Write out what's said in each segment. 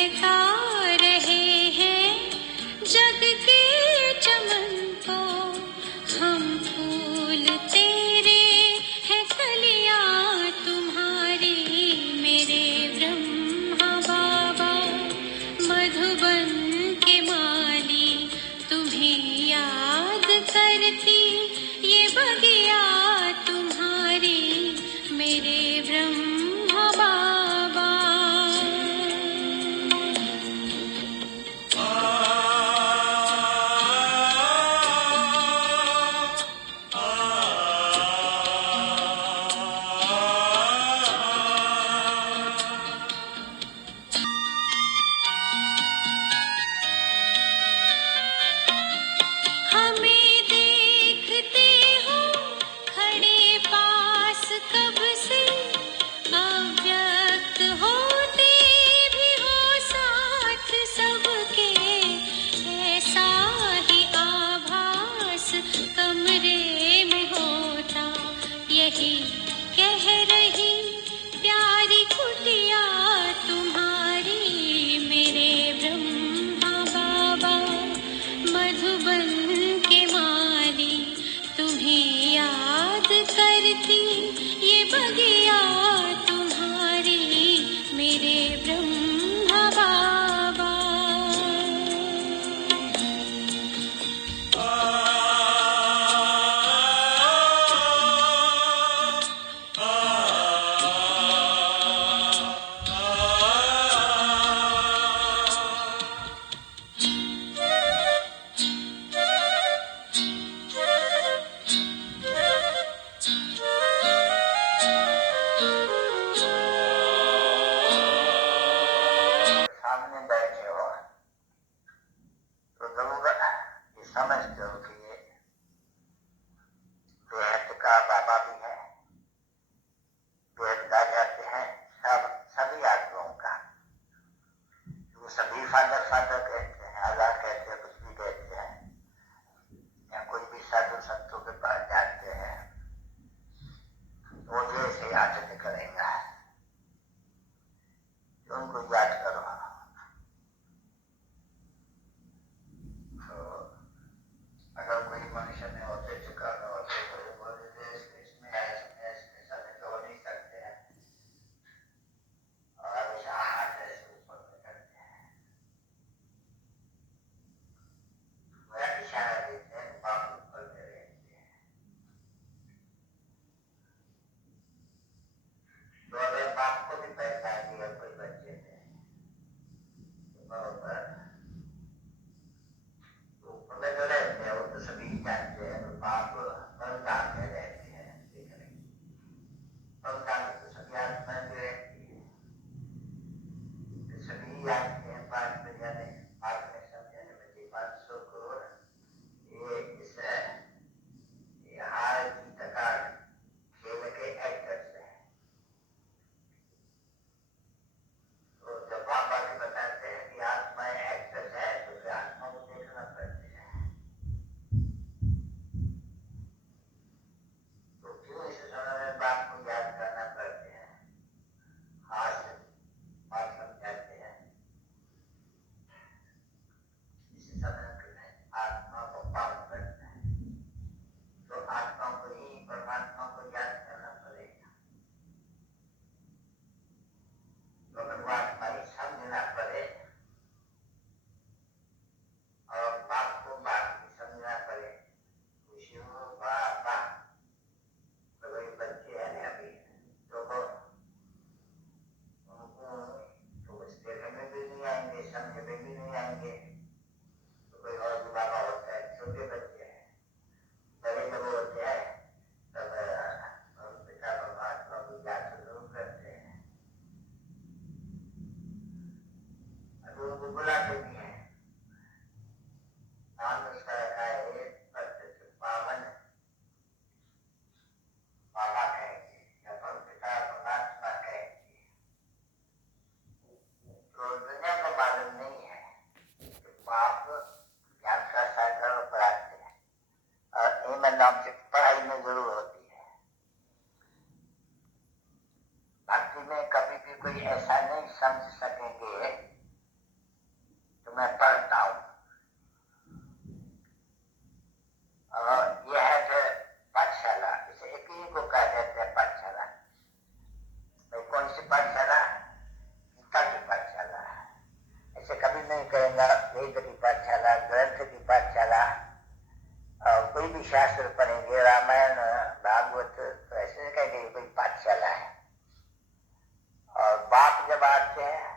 महका रहे हैं जग के चमन को। हम फूल तेरे हैं कलियां तुम्हारी मेरे ब्रह्मा बाबा। मधुबन के माली तुम्हें याद करती ये बगिया तुम्हारी मेरे ब्रह्मा बाबा। हमें देखते हो खड़े पास कब से, अव्यक्त होते भी हो साथ सबके। ऐसा ही आभास कमरे में होता, यही कह रही प्यारी कुटिया तुम्हारी मेरे ब्रह्मा बाबा। मधुबन के माली तुम्हें याद करती ये बगिया तुम्हारी मेरे ब्रह्मा बाबा। सामने बैठे हो तो जरूर ये समझते हो कि ये बेहद का बाबा भी है, बेहद का कहते हैं सभी आत्माओं का। वो सभी फादर फादर कहते हैं, अल्लाह कहते हैं, कुछ भी कहते हैं, या कोई भी साधु संतों के पास जाते हैं वो जैसे याद करेंगे उनको याद करो। तो अगर कोई मनुष्य में होते चुका में होते तो बोले इसमें ऐसा तो हो नहीं सकते हैं, और हमेशा हाथ ऐसे ऊपर में करते हैं, वह इशारा देते हैं, बाप ऊपर में रहते हैं। तो अगर बाप को भी पैसा दिया कोई बच्चे ने तो बराबर ऊपर में जो रहते हैं वो तो सभी जानते हैं, तो बाप बलिदान में रहते हैं। बलिदान में तो सभी आत्माएं भी रहती है, सभी जानते हैं। 5 दुनिया में बाद में समझने में 500 करोड़ ये इस हार जीत का खेल के एक्टर्स है। तो जब बाबा के बताते हैं कि आत्माएं एक्टर्स है तो फिर आत्मा को देखना पड़ते हैं। तो क्यों इस समय में बाप को याद करना पड़ते हैं, हाथ बात समझाते हैं। इस समय में आत्मा को पाप करता है तो आत्मा को ही परमात्मा को याद करना पड़ेगा। तो अगर वो आत्मा ही समझना पड़े और बाप को बाप ही समझना पड़े, खुशियों बाबा तो वही बच्चे हैं ना अभी तो उनको तो उस देखने में भी नहीं आएंगे, समझ में भी नहीं आएंगे। तो कोई और भी बाबा होता है, छोटे बच्चे हैं, बड़े लोग होते हैं, तब पिता परमात्मा को याद जरूर करते हैं, अभी उनको बुलाते भी हैं। नाम उसका रखा है पावन बाबा कहेंगे या पिता परमात्मा कहेंगे। तो दुनिया को मालूम नहीं है कि बाप ज्ञान का सागर पढ़ाते हैं, और इन नाम से पढ़ाई में जरूर होती है। भक्ति में कभी भी कोई ऐसा नहीं समझ सकेंगे मैं पढ़ता हूँ। और यह है जो पाठशाला, इसे एक ही को कह देते हैं पाठशाला। भाई कौन सी पाठशाला? गीता की पाठशाला। ऐसे कभी नहीं कहेंगे वेद की पाठशाला, ग्रंथ की पाठशाला, और कोई भी शास्त्र पढ़ेंगे, रामायण भागवत, तो ऐसे नहीं कहेंगे कोई पाठशाला है। और बाप जब आते हैं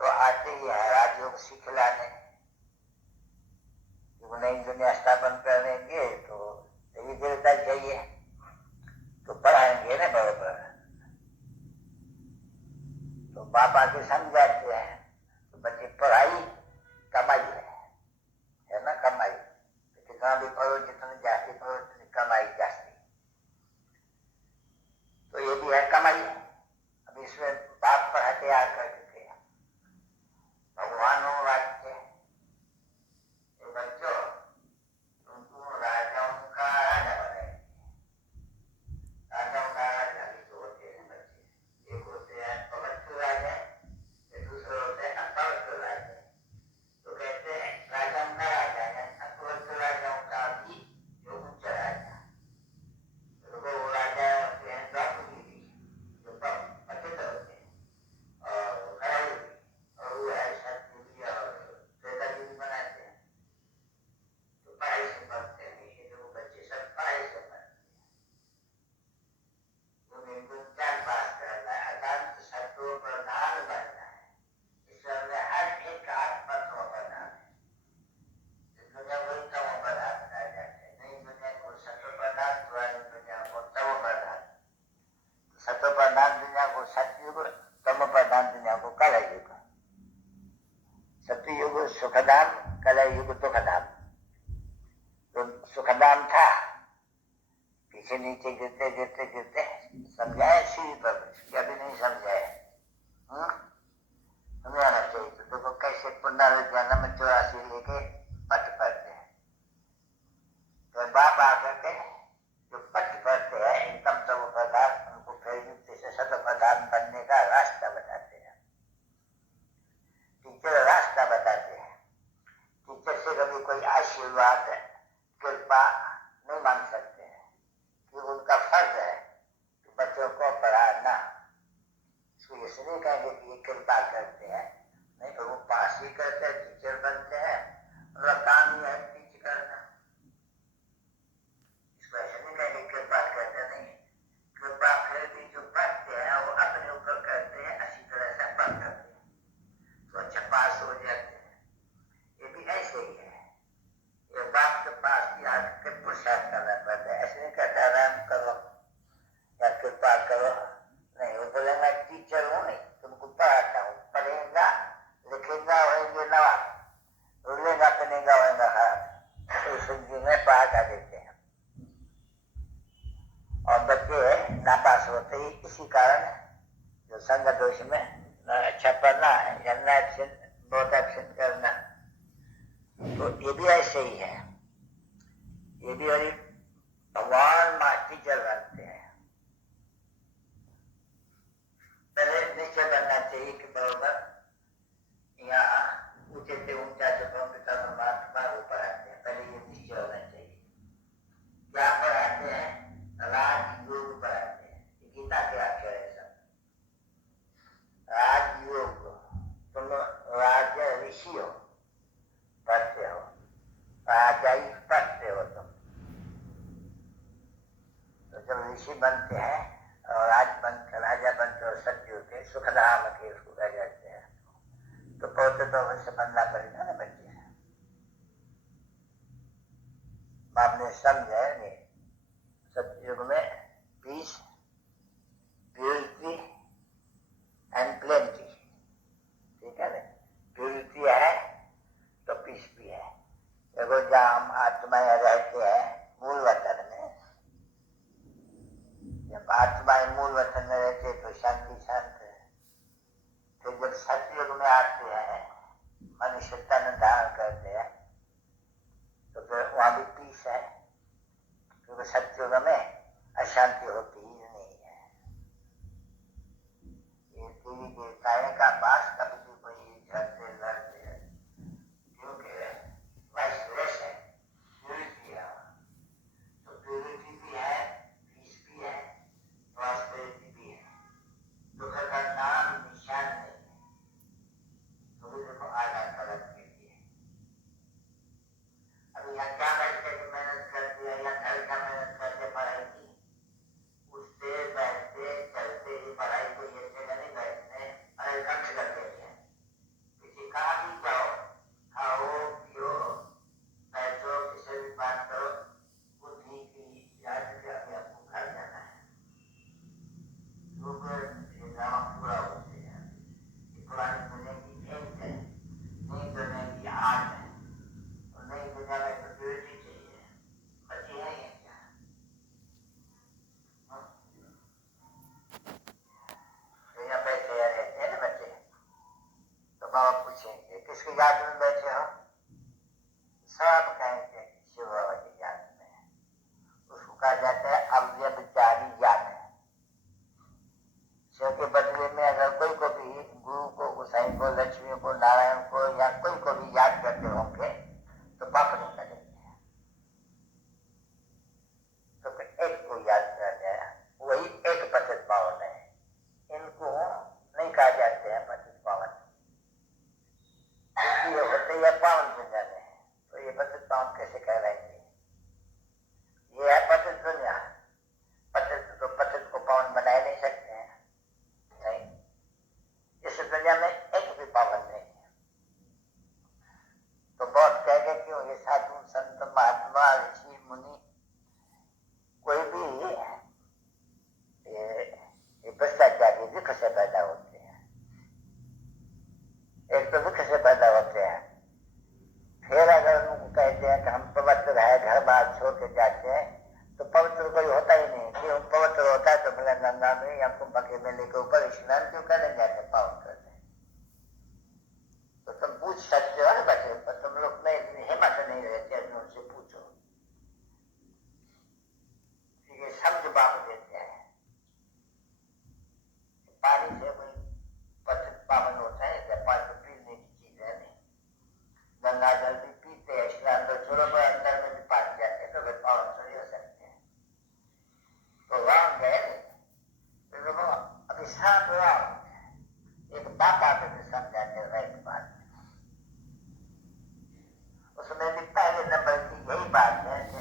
तो आते ही है राजयोग सिखलाने, नई दुनिया स्थापन करेंगे तो देवी देवता चाहिए, तो पढ़ाएंगे ना बराबर। तो बाप आके समझाते हैं तो बच्चे पढ़ाई कमाई है ना, कमाई। जितना भी पढ़ो, जितना जास्ती पढ़ो, उतनी कमाई जास्ती। तो ये भी है कमाई। अब इसमें बाप पढ़ाते आकर के भगवान हो वाक्य बच्चों, तुमको राजाओं का राजा बनाए। राजाओं का राजा भी तो होते हैं बच्चे, एक होते हैं पवित्र राजा, दूसरे होते हैं अपवित्र राजा। तो कहते हैं राजाओं का राजा है, अपवित्र राजाओं का भी जो उच्च राजा, वो राजा होते हैं द्रौपदी भी, जो पतित होते हैं, और कड़ाई भी, और वो है सत्य भी और त्रेता भी बनाते हैं। तो पढ़ाई से पढ़ते हैं, ये जो बच्चे सब पढ़ाई से पढ़ते हैं। उनको क्या पास करना है, अत्यंत सत्यों पर प्रधान बनना है। ईश्वर ने हर एक आत्मा को प्रधान है। इस दुनिया को तमो प्रधान कहा जाता है, नई दुनिया को सत्व प्रधान, पुरानी दुनिया को तमो प्रधान। सत्व प्रधान दुनिया को सतयुग, तमो प्रधान दुनिया को कलयुग। सतयुग सुखधाम, कलयुग दुखधाम। तो सुखधाम था, पीछे नीचे गिरते गिरते गिरते समझाए सीढ़ी पर, कभी नहीं समझाए। समझाना चाहिए। तो देखो कैसे पुनर्जन्म 84 लेके पट पड़ते हैं। तो बाप आकर के जो पट पड़ते हैं एकदम तब पदार्थ, उनको फिर युक्ति से सत पदार्थ बनने का रास्ता बताते हैं। टीचर रास्ता बताते हैं। टीचर से कभी कोई आशीर्वाद कृपा नहीं मांग सकते हैं, कि उनका फर्ज है कि बच्चों को पढ़ाना। इसको इसलिए कहेंगे कि ये कृपा करते हैं, नहीं तो वो पास ही करते हैं, टीचर बनते हैं, उनका काम ही है टीच करना। इसको ऐसे नहीं कहेंगे कृपा करते नहीं। कृपा फिर भी जो पढ़ते हैं वो अपने ऊपर करते हैं, अच्छी तरह से पढ़ करते हैं तो अच्छा पास हो जाते हैं। ये भी ऐसे ही है। ये बाप के पास ही आकर पुरुषार्थ करना पड़ता है। ऐसे नहीं कहता आराम करो या कृपा करो, नहीं। वो बोलेगा टीचर हूँ, नहीं तुमको पढ़ाता हूँ, पढ़ेगा लिखेगा होंगे नवाब, रुलेगा पहनेगा होगा खराब, तो इस जिंदगी में पढ़ा कर देते हैं। और बच्चे नापास होते ही इसी कारण जो संग दोष में अच्छा पढ़ना है या बहुत एब्सेंट करना, तो ये भी ऐसे ही है। ये भी वही भगवान टीचर बनते हैं। पहले निश्चय बनना चाहिए कि बराबर यहाँ ऊंचे से ऊंचा जो पिता परमात्मा वो पढ़ाते हैं, पहले ये निश्चय होना चाहिए। क्या पढ़ाते हैं? राजयोग पढ़ाते हैं। गीता के अक्षर है सब। राजयोग, तुम राज ऋषि हो, पढ़ते हो, राजा ही पढ़ते हो तुम। तो जब ऋषि बनते हैं और राजा बनते हो, सत्युग के सुखधाम के उसको कह जाते हैं, तो पौधे तो अवश्य बनना पड़ेगा ना बच्चे। आपने समझा नहीं, सत्युग में पीस, प्योरिटी एंड प्लेंटी, ठीक है ना। प्योरिटी है तो पीस भी है। देखो जहाँ हम आत्माएं रहते हैं मूल वतन में, जब आत्माएं मूल वतन में रहते तो शांति शांत है। फिर जब सतयुग में आते हैं, मनुष्य तन धारण करते हैं, तो फिर वहां भी पीस है, क्योंकि सतयुग में अशांति होती ही नहीं है। ये देवी देवताएं का पास कभी भी कोई झगड़े लड़ते हैं देखो आधा फर्क के लिए। अभी यहाँ क्या बैठ के मेहनत कर दिया या घर का मेहनत करके पढ़ाई की, उससे बैठते चलते ही पढ़ाई को ये जगह नहीं बैठने अरे खर्च कर देते हैं। किसी कहा भी जाओ, खाओ पियो बैठो किसी भी बात करो, बुद्धि की याद से अभी आपको घर जाना है। लोग ड्रामा पूरा होते हैं, पुरानी दुनिया की एक है, नई दुनिया की आठ है, और नई दुनिया में सिक्योरिटी चाहिए, बची है ये क्या? तो यहाँ बैठे रहते हैं ना बच्चे, तो बाबा पूछेंगे किसकी याद में बैठे हो? सब कहेंगे शिव बाबा की याद में। उसको कहा जाता है अव्यभिचारी याद। शिव के बदले में अगर कोई को भी गुरु को, गोसाई को, लक्ष्मी को, नारायण को या कोई को भी याद करते होंगे तो पाप नहीं करेंगे। तो एक को याद किया जाए, वही एक पतित पावन है। इनको नहीं कहा जाते हैं पतित पावन, क्योंकि ये होते या पावन दुनिया में, तो ये पतित पावन कैसे कहलाएंगे? ये है पतित दुनिया। पतित तो पतित को पावन बना नहीं सकते हैं, नहीं। इस दुनिया में एक भी पावन नहीं है। तो बहुत कहेंगे क्यों ये साधु संत महात्मा ऋषि मुनि कोई भी ये भ्रष्टाचारी दुख से पैदा होते हैं। एक तो दुख से पैदा होते हैं, फिर अगर उनको कहते हैं कि हम पवित्र है, घर बार छोड़ के जाते हैं, तो पवित्र कोई होता ही नहीं। क्यों पवित्र होता है तो फिर गंगा में या कुंभ के मेले के ऊपर स्नान क्यों करने जाते, पावन करते? तो तुम पूछ सकते हो ना बच्चे, पर तुम लोग में इतनी हिम्मत नहीं रहती, उनसे पूछो। ये समझ बाप देते हैं पानी से कोई पतित पावन होता है क्या? पानी तो पीने की चीज है नहीं। गंगा जल भी पीते हैं, स्नान तो छोड़ो, पर अंदर में भी पानी जाते तो फिर पावन थोड़ी हो सकते हैं। तो राम गए तो अभी साफ राम एक बात आते थे समझाते रहे एक बात, उसमें भी पहले नंबर की यही बात है कि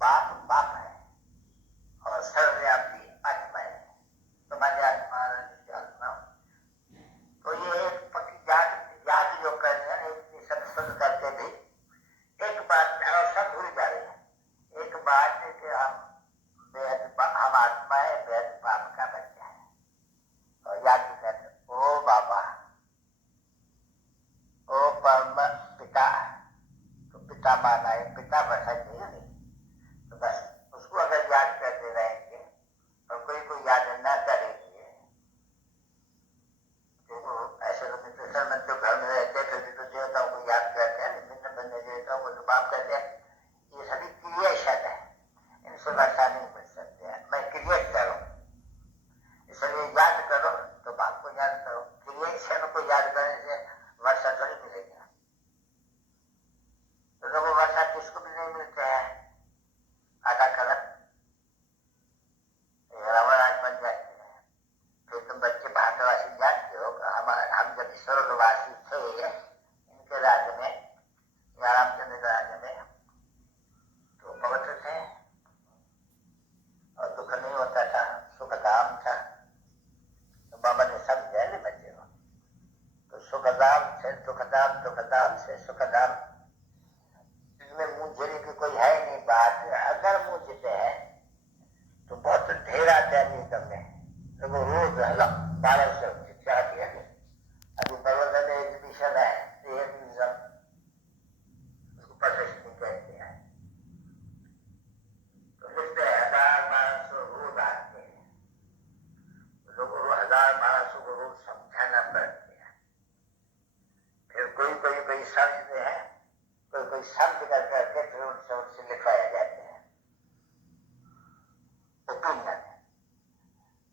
बाप बाप है और सर्वव्यापी आत्मा है। तुम्हारी आत्मा आत्मा तो ये एक पक्की याद जो कर रहे हैं, इतनी सब सुन करके भी एक बात और सब भूल जा रहे हैं। एक बात है कि हम आत्मा है, वेद बाप का बच्चा है, और याद करते ओ बाबा, ओ परम पिता, तो पिता माना है, पिता बसा नहीं, तो बस उसको अगर याद करते रहेंगे और कोई को याद न करेंगे, तो ऐसे तो मित्र में तो घर में रहते थे तो देवताओं को याद करते हैं, भिन्न भिन्न देवताओं को तो बाप कहते हैं। ये सभी क्रिएशन है, इनसे वर्षा नहीं मिल सकते हैं। मैं क्रिएट करूं, इसलिए याद करो तो बाप को याद करो। क्रिएशन को याद करने से वर्षा थोड़ी मिलेगी। तो लोगों वर्षा किसको भी नहीं मिलते हैं, आधा कलर रावण बन जाते हैं। फिर तुम बच्चे भारतवासी जानते हो, हम जब स्वर्गवासी थे इनके राज्य में या रामचंद्र राज्य में, तो पवित्र थे और दुख नहीं होता था, सुखधाम था। तो बाबा ने समझा नहीं बच्चे को, तो सुखधाम से दुखधाम, दुखधाम से सुखधाम, इसमें मुंह झेलने की कोई है नहीं बात। अगर मुंह जीते हैं तो बहुत ढेर आते हैं न्यूटन में, तो वो रोज 1200 शिक्षा दिया। अभी बड़ौदा में एग्जीबिशन है, उसको प्रदर्शनी कहते हैं, तो लिखते हैं 1000-1200 रोज आते हैं। लोगों को 1000-1200 को रोज समझाना पड़ते हैं। फिर कोई समझते हैं, कोई समझ करके फिर उनसे लिखवाया जाते हैं ओपिनियन।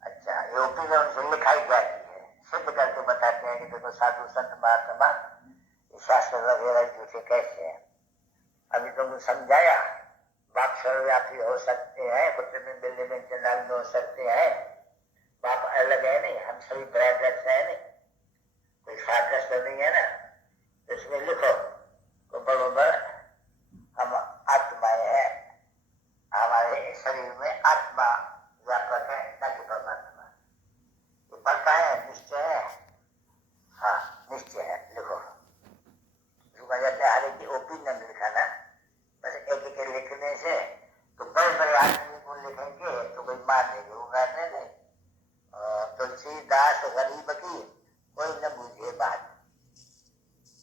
अच्छा, ये ओपिनियन उनसे लिखाई जाती है, सिद्ध करके बताते हैं कि देखो साधु संत महात्मा शास्त्र वगैरह झूठे कैसे हैं। अभी तुमको समझाया, बाप सर्वव्यापी हो सकते हैं, कुत्ते में बिल्ली में चंडाल में हो सकते हैं, बाप अलग है नहीं, हम सभी ब्रदर्स है नहीं। कोई 7-10 पत्थर नहीं है ना, इसमें लिखो तो बरोबर हम आत्माएं हैं, हमारे शरीर में आत्मा व्यापक है, न कि परमात्मा। ये पक्का है, निश्चय है, हाँ निश्चय है, लिखो। उसको कहते हैं हर एक की ओपिनियन लिखाना, बस एक एक लिखने से तो बड़े बड़े आदमी को लिखेंगे तो कोई मान लेंगे, वो कहते नहीं तुलसीदास गरीब की कोई न बूझे बात।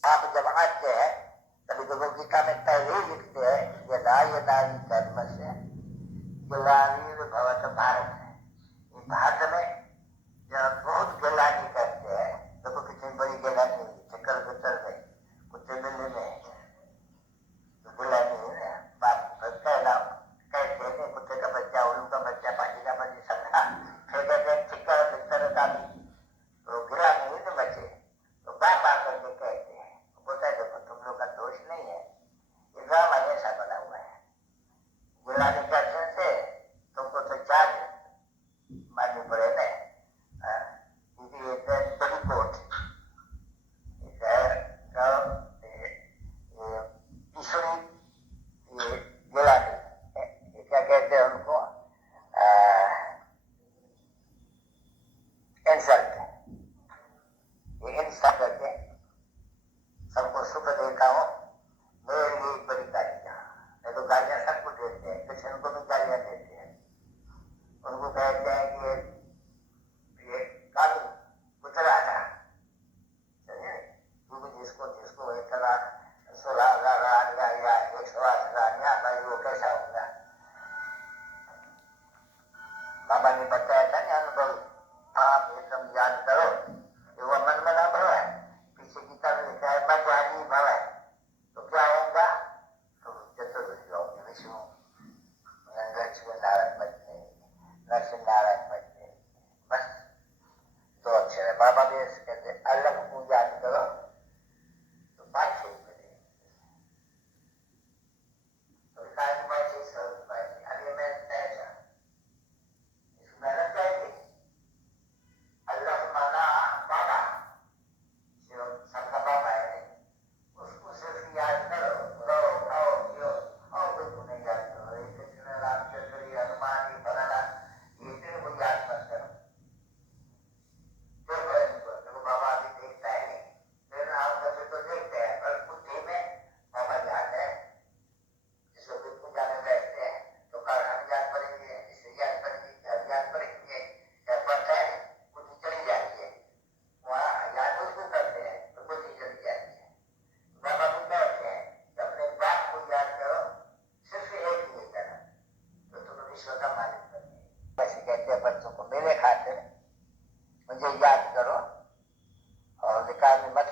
आप जब आते हैं तभी तो गीता में पहले ही लिखते हैं यदा यदा कर्म से गिलानी भवत भारत है। भारत में जब बहुत गिलानी करते हैं तो कितनी बड़ी गिलानी हुई, चक्कर गुतर में कुत्ते मिलने में तो गिलानी है ना, बाप कहना कहते हैं कुत्ते का बच्चा, उल्लू का बच्चा, पानी का बच्चा सबका, फिर कहते हैं चक्कर गुतर का भी तो गिलानी हुई ना बच्चे, तो बाप आकर के कहते हैं, बोलता है देखो तुम लोग का दोष नहीं है, ये ड्रामा ऐसा बना हुआ है। गिलानी करने से तुमको तो चार्ज माननी पड़े ना, क्योंकि ये बड़ी कोर्ट ईश्वरी ये गिलानी, ये क्या कहते हैं उनको, इंसल्ट, ये इंसल्ट करके सबको सुख देता हूँ, मेरे लिए बड़ी गालियाँ, नहीं तो गालियाँ सबको देते हैं, कृष्ण को भी गालियाँ देते हैं, उनको कहते हैं कि ये कानून गुजरा था, क्योंकि जिसको जिसको इतना 16,000 आनिया या 108 आनिया भाई वो कैसा होगा। बाबा ने बताया था ना अनुभव, आप एकदम याद करो, ये वो मन मना भव है, पीछे गीता में लिखा है मन जानी भव है, तो क्या होगा, तो चतुर्भुज होंगे, विष्णु लक्ष्मी नारायण बनते, नरसिंह नारायण बनते, बस तो अक्षर है। बाबा भी कहते अलग पूजा करो तो बात छोड़ करें, तो सारी बातें सब बातें अभी मैं ऐसा इसको मेहनत करेंगे, अल्लाह माना बाबा जो सबका बाबा है, उसको सिर्फ याद करो, रहो खाओ जियो, और कोई को नहीं याद करो, ये कृष्ण रामचंद्र ये हनुमान ये फलाना ये इतने को याद मत करो, जो करें देखो बाबा भी देखता है नहीं, फिर आप वैसे तो देखते हैं पर बुद्धि में बाबा याद है, जिसको कोई पूजा में बैठते हैं तो कल हम याद करेंगे, इसे याद करेंगे, घर याद करेंगे, क्या पता है बुद्धि चली जाती है, वहाँ याद उसको करते हैं तो बुद्धि चली जाती है। बाबा भी बैठते हैं तो अपने बाप को याद करो, सिर्फ एक ही करो तो तुम विश्व का मालिक बने। ऐसे कहते हैं बच्चों को, मेरे खातिर मुझे याद करो और निकाल में मत